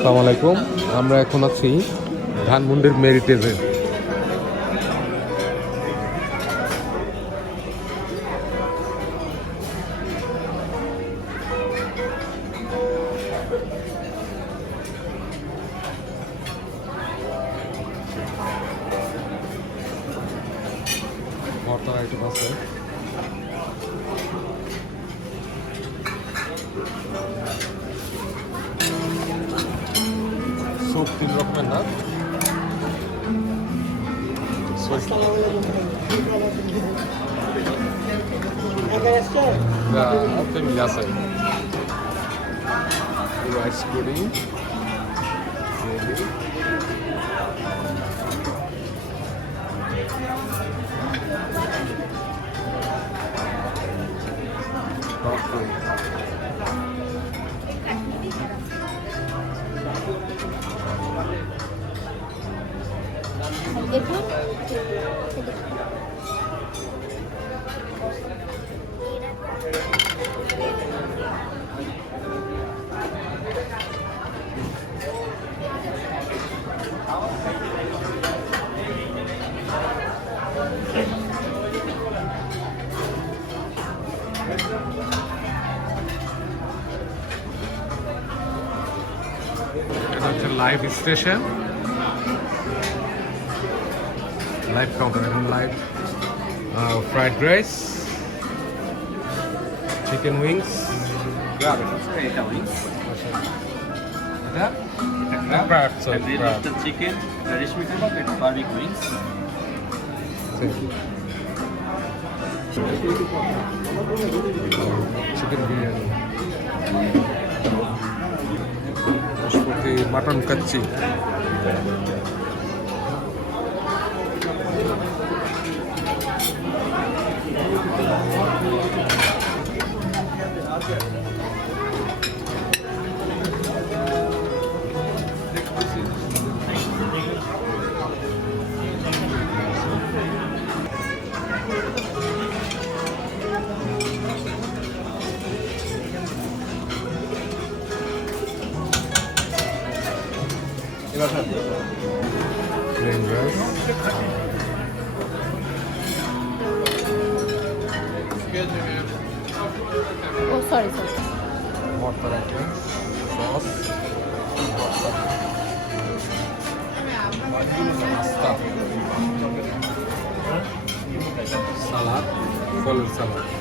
আসসালামু আলাইকুম। আমরা এখন আছি ধানমন্ডির মেরিটেজে। ভর্তার আইটেম আছে, সব 3 রকমের না। ফ্যামিলি আছে, রাইস পুডিং, এটা হচ্ছে লাইভ স্টেশন, লাইভ কাউন্টার এবং live fried rice, chicken wings, এটা উইংস, এটা ক্র্যাব, এটা চিকেন, রেশমি কাবাব, এটা barbecue wings. Chicken biryani, basmati mutton kacchi, plain rice, sorry ভর্তার আইটেম, সস, পাস্তা, সালাদ, ফলের সালাদ।